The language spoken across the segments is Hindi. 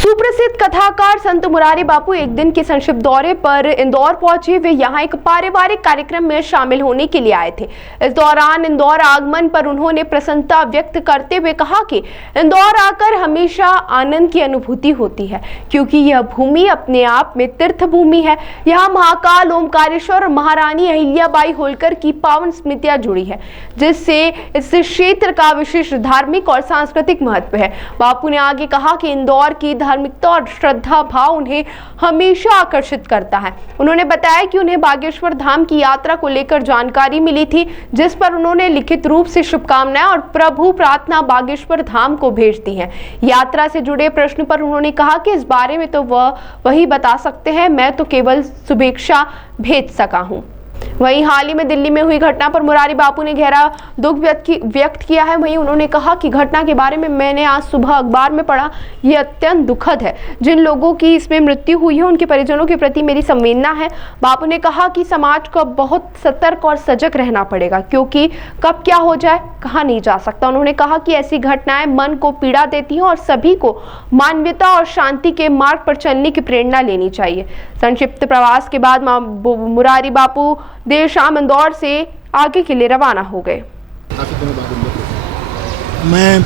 सुप्रसिद्ध कथाकार संत मुरारी बापू एक दिन के संक्षिप्त दौरे पर इंदौर पहुंचे। वे यहां एक पारिवारिक कार्यक्रम में शामिल होने के लिए आए थे। इस दौरान इंदौर आगमन पर उन्होंने प्रसन्नता व्यक्त करते हुए कहा कि इंदौर आकर हमेशा आनंद की अनुभूति होती है, क्योंकि यह भूमि अपने आप में तीर्थ भूमि है। यहाँ महाकाल, ओमकारेश्वर और महारानी अहिल्याबाई होलकर की पावन स्मृतियां जुड़ी है, जिससे इस क्षेत्र का विशेष धार्मिक और सांस्कृतिक महत्व है। बापू ने आगे कहा कि इंदौर की धार्मिकता और श्रद्धा भाव उन्हें हमेशा आकर्षित करता है। उन्होंने बताया कि उन्हें बागेश्वर धाम की यात्रा को लेकर जानकारी मिली थी, जिस पर उन्होंने लिखित रूप से शुभकामनाएं और प्रभु प्रार्थना बागेश्वर धाम को भेज दी है। यात्रा से जुड़े प्रश्न पर उन्होंने कहा कि इस बारे में तो वही बता सकते हैं, मैं तो केवल शुभेच्छा भेज सका हूँ। वहीं हाल ही में दिल्ली में हुई घटना पर मुरारी बापू ने गहरा दुख व्यक्त किया है। वहीं उन्होंने कहा कि घटना के बारे में मैंने आज सुबह अखबार में पढ़ा, ये अत्यंत दुखद है। जिन लोगों की इसमें मृत्यु हुई है उनके परिजनों के प्रति मेरी संवेदना है। बापू ने कहा कि समाज को बहुत सतर्क और सजग रहना पड़ेगा, क्योंकि कब क्या हो जाए कहा नहीं जा सकता। उन्होंने कहा कि ऐसी घटनाएं मन को पीड़ा देती हैं और सभी को मानवता और शांति के मार्ग पर चलने की प्रेरणा लेनी चाहिए। संक्षिप्त प्रवास के बाद मुरारी बापू देर शाम इंदौर से आगे के लिए रवाना हो गए। मैं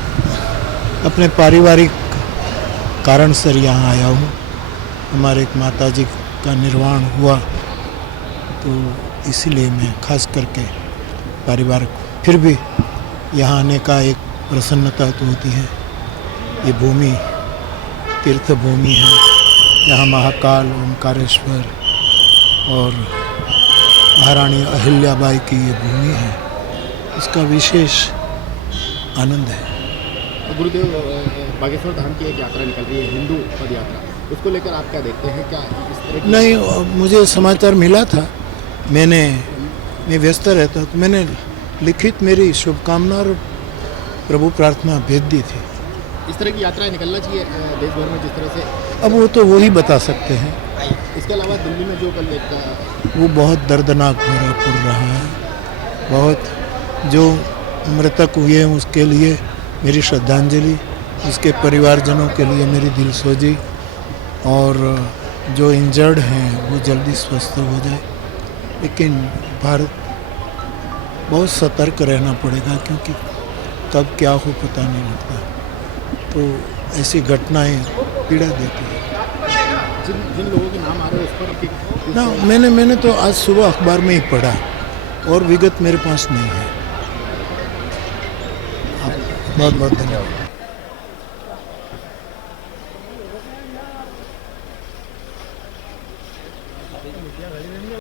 अपने पारिवारिक कारण से यहाँ आया हूँ। हमारे एक माताजी का निर्वाण हुआ, तो इसीलिए मैं खास करके परिवार फिर भी यहाँ आने का एक प्रसन्नता तो होती है। ये भूमि तीर्थ भूमि है, यहाँ महाकाल, ओमकारेश्वर और महारानी अहिल्याबाई की ये भूमि है, इसका विशेष आनंद है। गुरुदेव, बागेश्वर धाम की एक यात्रा निकल रही है, हिंदू पद यात्रा, उसको लेकर आप क्या देखते हैं? क्या इस तरह की... नहीं, मुझे समाचार मिला था, मैं व्यस्त रहता तो मैंने लिखित मेरी शुभकामना और प्रभु प्रार्थना भेज दी थी। इस तरह की यात्राएं निकलना चाहिए देश भर में, जिस तरह से। अब वो तो वही बता सकते हैं। इसके अलावा दिल्ली में जो कल देखता वो बहुत दर्दनाक भरा पड़ रहा है। बहुत जो मृतक हुए हैं उसके लिए मेरी श्रद्धांजलि, उसके परिवारजनों के लिए मेरी दिलसोजी, और जो इंजर्ड हैं वो जल्दी स्वस्थ हो जाए। लेकिन भारत बहुत सतर्क रहना पड़ेगा, क्योंकि कब क्या हो पता नहीं लगता। तो ऐसी घटनाएं पीड़ा देती है। जिन लोगों के नाम आ रहे हैं उस पर ना, मैंने तो आज सुबह अखबार में ही पढ़ा, और विगत मेरे पास नहीं है। बहुत बहुत धन्यवाद।